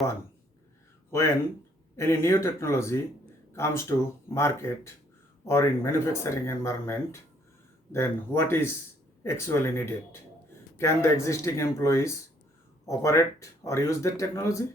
One, when any new technology comes to market or in manufacturing environment, then what is actually needed? Can the existing employees operate or use that technology?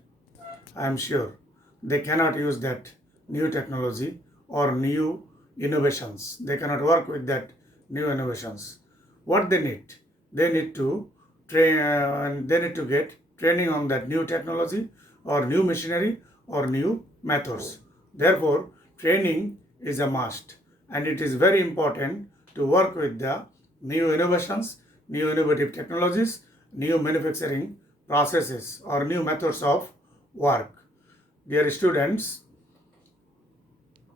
I am sure they cannot use that new technology or new innovations. They cannot work with that new innovations. What they need? They need to they need to get training on that new technology or new machinery or new methods. Therefore, training is a must, and it is very important to work with the new innovations, new innovative technologies, new manufacturing processes or new methods of work. Dear students,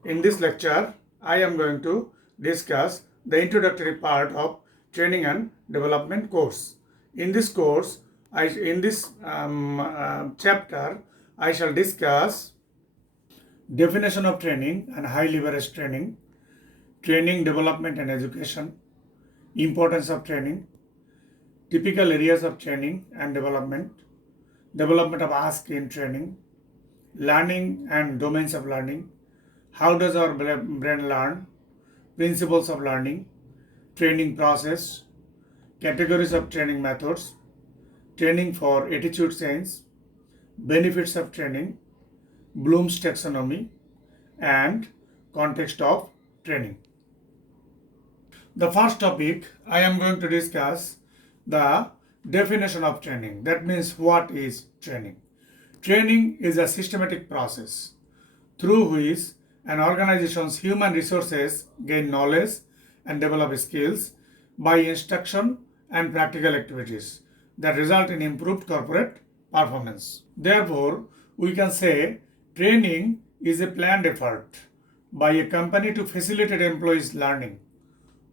in this lecture, I am going to discuss the introductory part of training and development course. In this course, in this chapter, I shall discuss definition of training and high leverage training, training, development and education, importance of training, typical areas of training and development, development of ask in training, learning and domains of learning, how does our brain learn, principles of learning, training process, categories of training methods, training for attitude change, benefits of training, Bloom's taxonomy, and context of training. The first topic I am going to discuss the definition of training. That means what is training? Training is a systematic process through which an organization's human resources gain knowledge and develop skills by instruction and practical activities that result in improved corporate performance. Therefore, we can say training is a planned effort by a company to facilitate employees' learning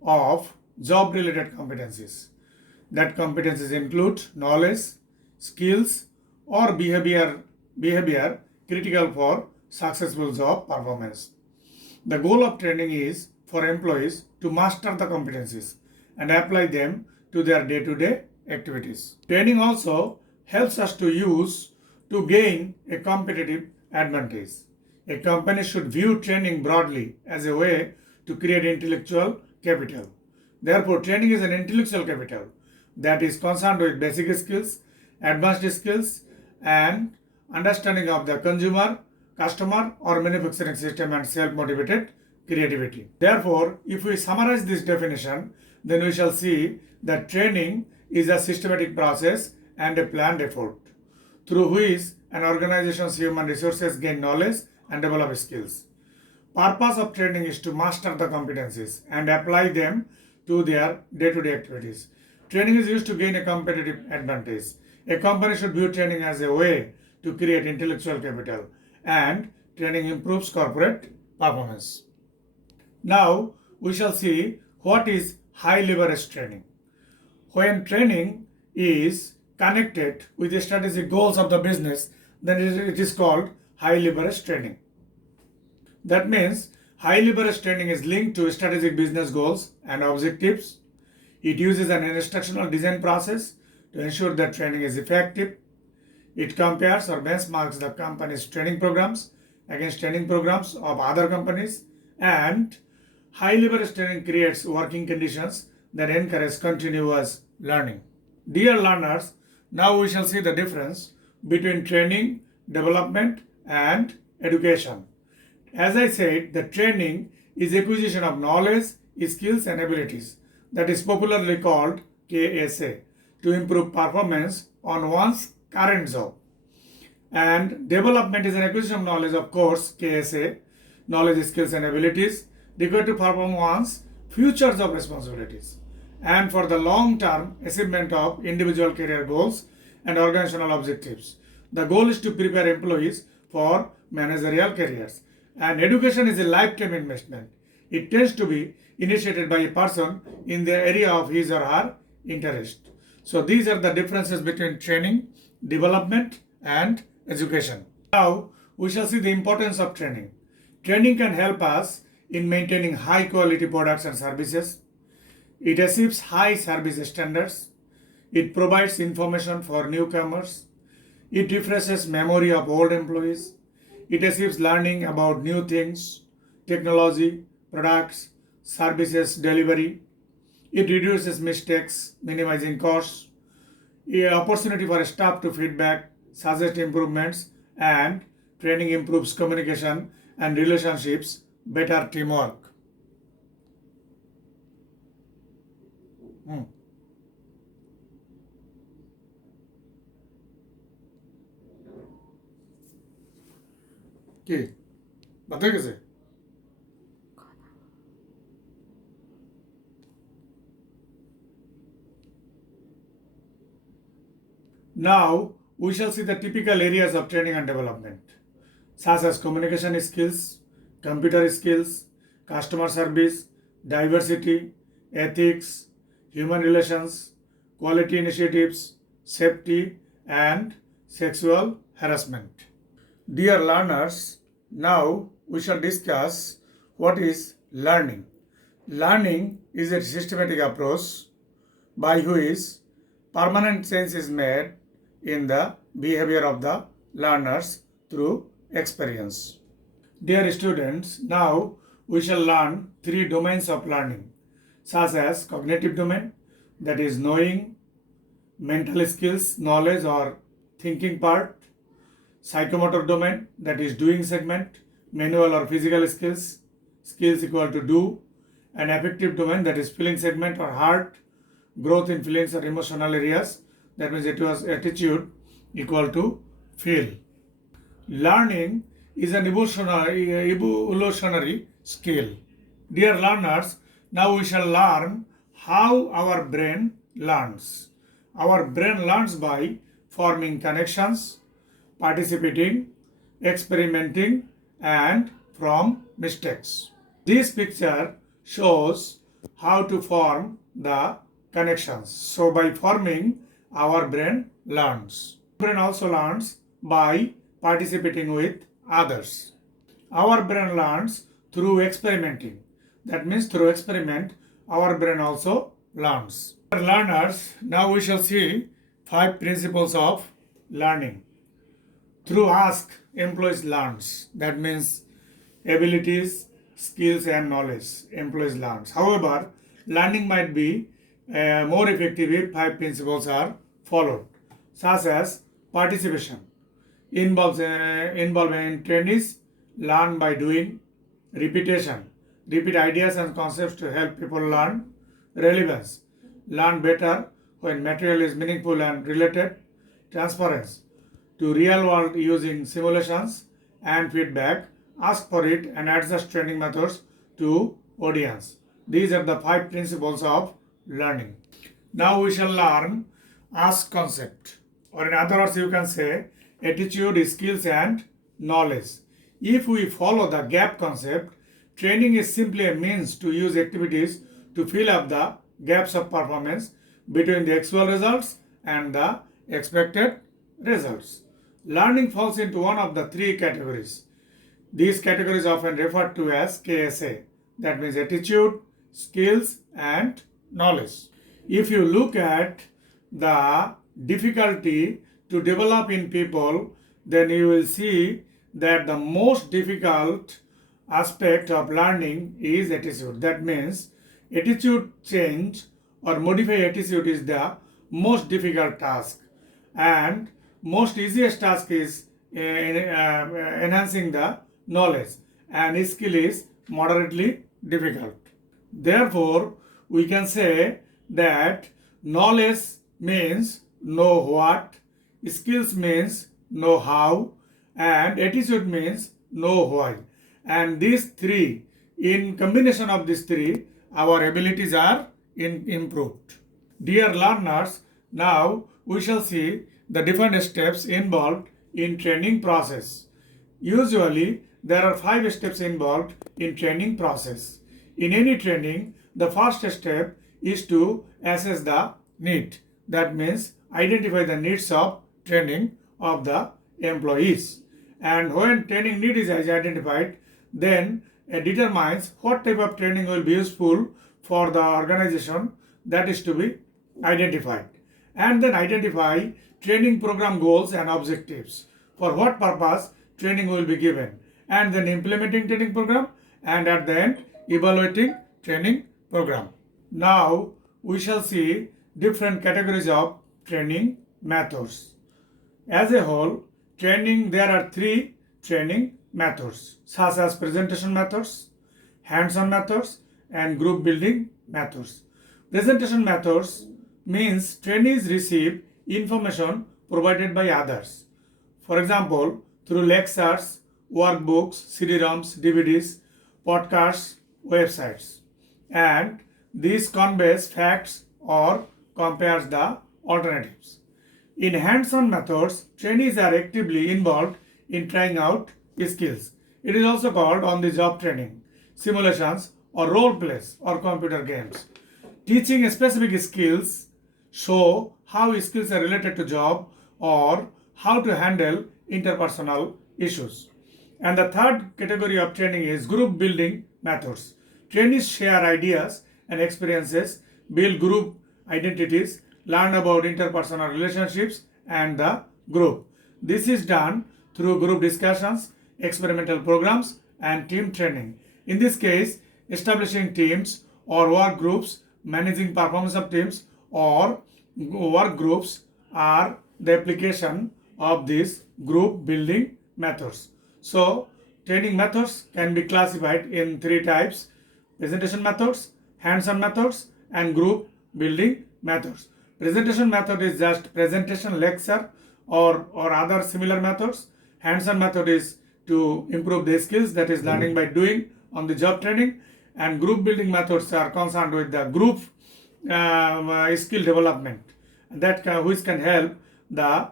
of job-related competencies. That competencies include knowledge, skills, or behavior critical for successful job performance. The goal of training is for employees to master the competencies and apply them to their day-to-day activities. Training also helps us to gain a competitive advantage. A company should view training broadly as a way to create intellectual capital. Therefore, training is an intellectual capital that is concerned with basic skills, advanced skills, and understanding of the consumer, customer, or manufacturing system and self-motivated creativity. Therefore, if we summarize this definition, then we shall see that training is a systematic process and a planned effort through which an organization's human resources gain knowledge and develop skills. Purpose of training is to master the competencies and apply them to their day-to-day activities. Training is used to gain a competitive advantage. A company should view training as a way to create intellectual capital, and training improves corporate performance. Now, we shall see what is high leverage training. When training is connected with the strategic goals of the business, then it is called high leverage training. That means high leverage training is linked to strategic business goals and objectives. It uses an instructional design process to ensure that training is effective. It compares or benchmarks the company's training programs against training programs of other companies, and high leverage training creates working conditions that encourage continuous learning. Dear learners, now we shall see the difference between training, development, and education. As I said, the training is acquisition of knowledge, skills, and abilities, that is popularly called KSA, to improve performance on one's current job. And development is an acquisition of knowledge, of course, KSA, knowledge, skills, and abilities required to perform one's future job responsibilities and for the long-term achievement of individual career goals and organizational objectives. The goal is to prepare employees for managerial careers. And education is a lifetime investment. It tends to be initiated by a person in the area of his or her interest. So these are the differences between training, development, and education. Now we shall see the importance of training. Training can help us in maintaining high quality products and services. It achieves high service standards. It provides information for newcomers. It refreshes memory of old employees. It achieves learning about new things, technology, products, services, delivery. It reduces mistakes, minimizing costs. A opportunity for staff to feedback, suggest improvements, and training improves communication and relationships, better teamwork. Hmm. কি বাদ হয়ে গেছে? Now we shall see the typical areas of training and development, such as communication skills, computer skills, customer service, diversity, ethics, human relations, quality initiatives, safety, and sexual harassment. Dear learners, now we shall discuss what is learning. Learning is a systematic approach by which permanent change is made in the behavior of the learners through experience. Dear students, now we shall learn three domains of learning, such as cognitive domain, that is knowing, mental skills, knowledge or thinking part, psychomotor domain, that is doing segment, manual or physical skills, skills equal to do, and affective domain, that is feeling segment or heart, growth in feelings or emotional areas, that means it was attitude equal to feel. Learning is an evolutionary skill. Dear learners, now we shall learn how our brain learns. Our brain learns by forming connections, participating, experimenting, and from mistakes. This picture shows how to form the connections. So by forming, our brain learns. Brain also learns by participating with others. Our brain learns through experimenting. That means through experiment, our brain also learns. Learners, now we shall see 5 principles of learning. Through ask, employees learns. That means abilities, skills and knowledge, employees learns. However, learning might be more effective if 5 principles are followed, such as participation. Involving trainees learn by doing, repetition, repeat ideas and concepts to help people learn, relevance, learn better when material is meaningful and related, transference, to real world using simulations and feedback, ask for it and adjust training methods to audience. These are the 5 principles of learning. Now we shall learn ask concept, or in other words you can say attitude, skills and knowledge. If we follow the gap concept, training is simply a means to use activities to fill up the gaps of performance between the actual results and the expected results. Learning falls into one of the 3 categories. These categories are often referred to as KSA, that means attitude, skills and knowledge. If you look at the difficulty to develop in people, then you will see that the most difficult aspect of learning is attitude. That means attitude change or modify attitude is the most difficult task, and most easiest task is enhancing the knowledge, and skill is moderately difficult. Therefore, we can say that knowledge means know what, skills means know how, and attitude means know why. And these 3, in combination of these 3, our abilities are improved. Dear learners, now we shall see the different steps involved in training process. Usually, there are 5 steps involved in training process. In any training, the first step is to assess the need. That means identify the needs of training of the employees. And when training need is identified, then it determines what type of training will be useful for the organization, that is to be identified. And then identify training program goals and objectives. For what purpose training will be given, and then implementing training program, and at the end evaluating training program. Now we shall see different categories of training methods. As a whole, training there are three training methods such as presentation methods, hands-on methods, and group building methods. Presentation methods means trainees receive information provided by others. For example, through lectures, workbooks, CD-ROMs, DVDs, podcasts, websites. And this conveys facts or compares the alternatives. In hands-on methods, trainees are actively involved in trying out skills. It is also called on-the-job training, simulations, or role plays or computer games. Teaching specific skills show how skills are related to job or how to handle interpersonal issues. And the third category of training is group building methods. Trainees share ideas and experiences, build group identities, learn about interpersonal relationships and the group. This is done through group discussions, experimental programs, and team training. In this case, establishing teams or work groups, managing performance of teams or work groups are the application of these group building methods. So, training methods can be classified in three types: presentation methods, hands-on methods, and group building methods. Presentation method is just presentation, lecture, or other similar methods. Hands-on method is to improve the skills, that is learning by doing on the job training. And group building methods are concerned with the group skill development which can help the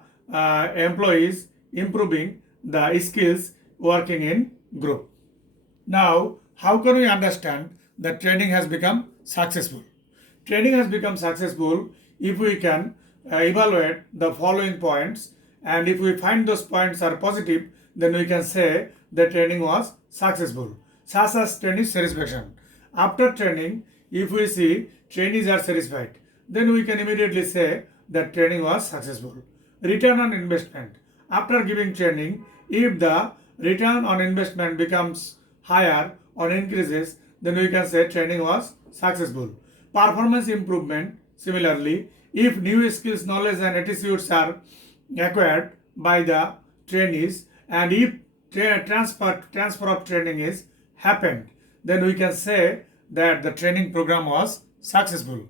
employees improving the skills working in group. Now, how can we understand that training has become successful? Training has become successful if we can evaluate the following points, and if we find those points are positive, then we can say the training was successful. Such as trainee satisfaction. After training, if we see trainees are satisfied, then we can immediately say that training was successful. Return on investment. After giving training, if the return on investment becomes higher or increases, then we can say training was successful. Performance improvement. Similarly, if new skills, knowledge, and attitudes are acquired by the trainees, and if transfer of training is happened, then we can say that the training program was successful.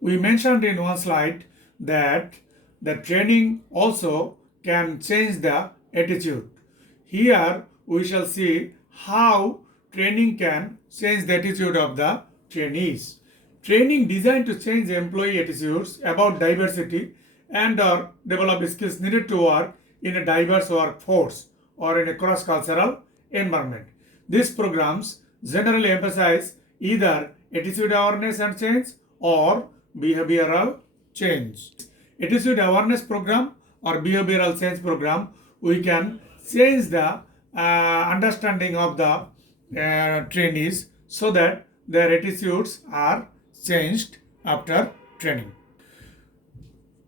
We mentioned in one slide that the training also can change the attitude. Here we shall see how training can change the attitude of the trainees. Training designed to change employee attitudes about diversity and or develop skills needed to work in a diverse workforce or in a cross-cultural environment. These programs generally emphasize either attitude awareness and change or behavioral change. Attitude awareness program or behavioral change program, we can change the understanding of the trainees so that their attitudes are changed after training.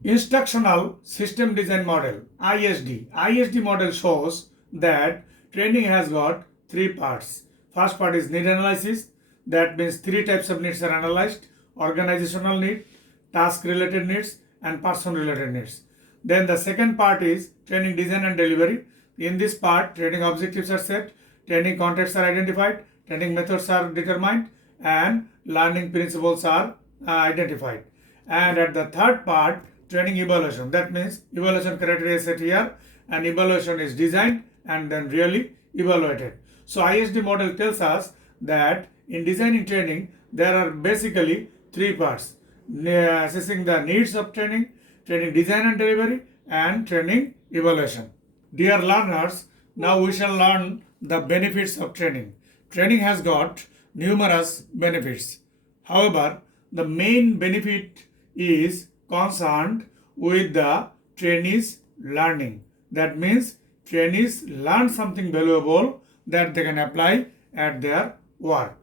Instructional System Design Model, ISD. ISD model shows that training has got three parts. First part is need analysis. That means three types of needs are analyzed: organizational need, task related needs, and person related needs. Then the second part is training design and delivery. In this part, training objectives are set, training contexts are identified, training methods are determined, and learning principles are identified. And at the third part, training evaluation. That means evaluation criteria is set here, and evaluation is designed and then really evaluated. So ISD model tells us that in designing training, there are basically three parts: assessing the needs of training, training design and delivery, and training evaluation. Dear learners, now we shall learn the benefits of training. Training has got numerous benefits. However, the main benefit is concerned with the trainees learning. That means trainees learn something valuable that they can apply at their work.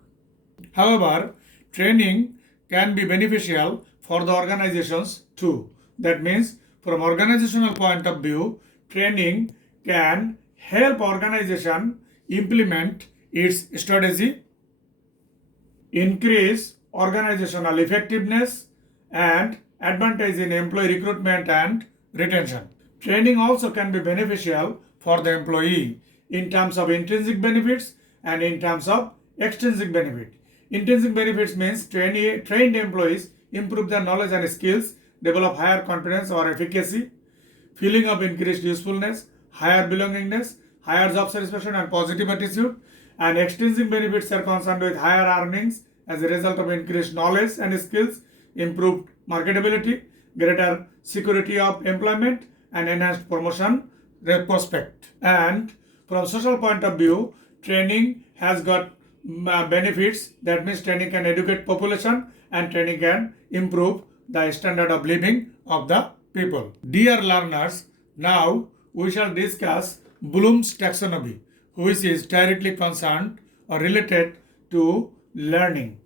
However, training can be beneficial for the organizations too. That means from organizational point of view, training can help organization implement its strategy, increase organizational effectiveness, and advantage in employee recruitment and retention. Training also can be beneficial for the employee in terms of intrinsic benefits and in terms of extrinsic benefit. Intrinsic benefits means trained employees improve their knowledge and skills, develop higher confidence or efficacy, feeling of increased usefulness, higher belongingness, higher job satisfaction and positive attitude. And extrinsic benefits are concerned with higher earnings as a result of increased knowledge and skills, improved marketability, greater security of employment, and enhanced promotion prospect. And from social point of view, training has got benefits. That means training can educate population and training can improve the standard of living of the people. Dear learners, now we shall discuss Bloom's taxonomy, which is directly concerned or related to learning.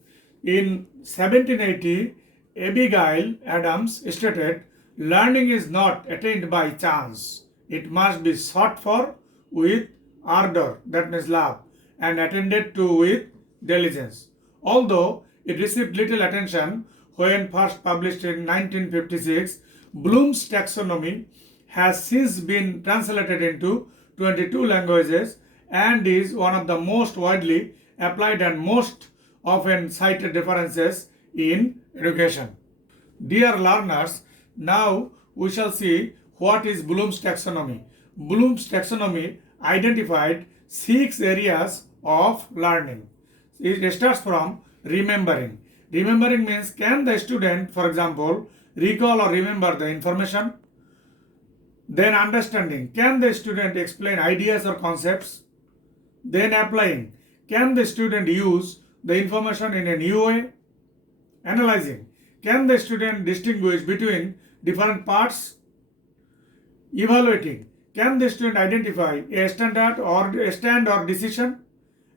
In 1780, Abigail Adams stated, learning is not attained by chance. It must be sought for with ardor, that means love, and attended to with diligence. Although it received little attention when first published in 1956, Bloom's taxonomy has since been translated into 22 languages and is one of the most widely applied and most often cited references in education. Dear learners, now we shall see what is Bloom's taxonomy. Bloom's taxonomy identified 6 areas of learning. It starts from remembering. Remembering means can the student, for example, recall or remember the information? Then understanding. Can the student explain ideas or concepts? Then applying. Can the student use the information in a new way? Analyzing. Can the student distinguish between different parts? Evaluating. Can the student identify a standard or a stand or decision?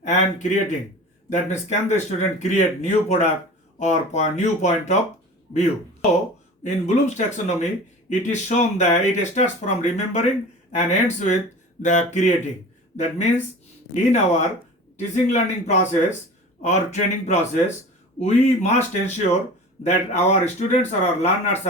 And creating. That means can the student create new product or new point of view? So in Bloom's taxonomy, it is shown that it starts from remembering and ends with the creating. That means in our teaching learning process or training process, we must ensure that our students or our learners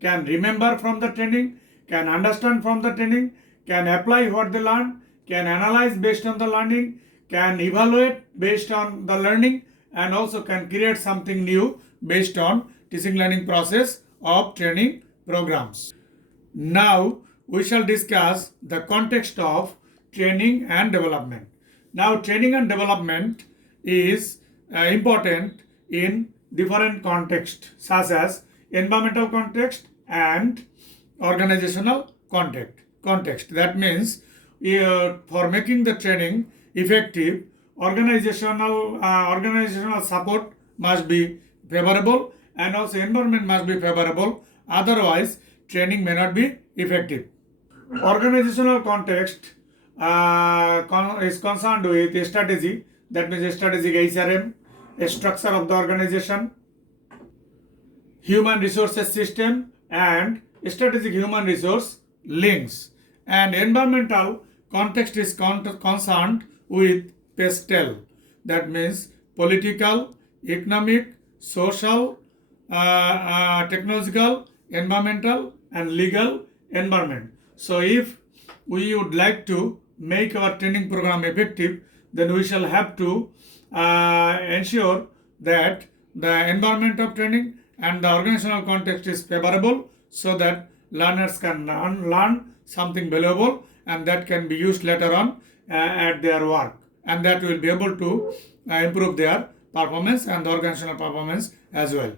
can remember from the training, can understand from the training, can apply what they learn, can analyze based on the learning, can evaluate based on the learning, and also can create something new based on teaching learning process of training programs. Now we shall discuss the context of training and development. Now training and development is important in different contexts such as environmental context and organizational context. That means for making the training effective, organizational support must be favorable and also environment must be favorable. Otherwise, training may not be effective. Organizational context is concerned with a strategy. That means a strategic HRM, a structure of the organization, human resources system, and strategic human resource links. And environmental context is concerned with PESTEL. That means political, economic, social, technological, environmental, and legal environment. So if we would like to make our training program effective, then we shall have to ensure that the environment of training and the organizational context is favorable so that learners can learn something valuable and that can be used later on at their work, and that will be able to improve their performance and the organizational performance as well.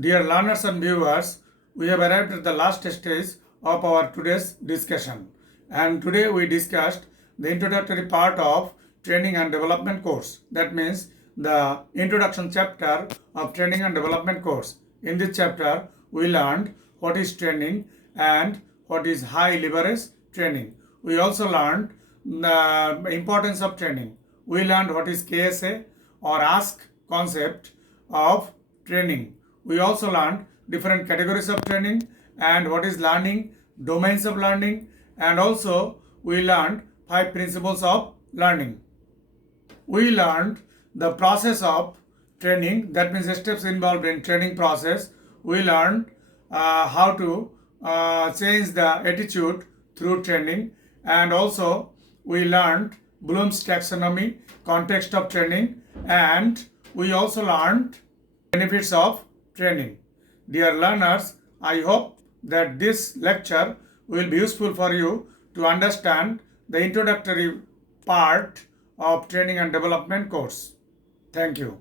Dear learners and viewers, we have arrived at the last stage of our today's discussion, and today we discussed the introductory part of training and development course. That means the introduction chapter of training and development course. In this chapter, we learned what is training and what is high leverage training. We also learned the importance of training. We learned what is KSA or ask concept of training. We also learned different categories of training and what is learning, domains of learning, and also we learned 5 principles of learning. We learned the process of training, that means the steps involved in training process. We learned how to change the attitude through training, and also we learned Bloom's taxonomy, context of training, and we also learned benefits of training. Dear learners, I hope that this lecture will be useful for you to understand the introductory part of training and development course. Thank you.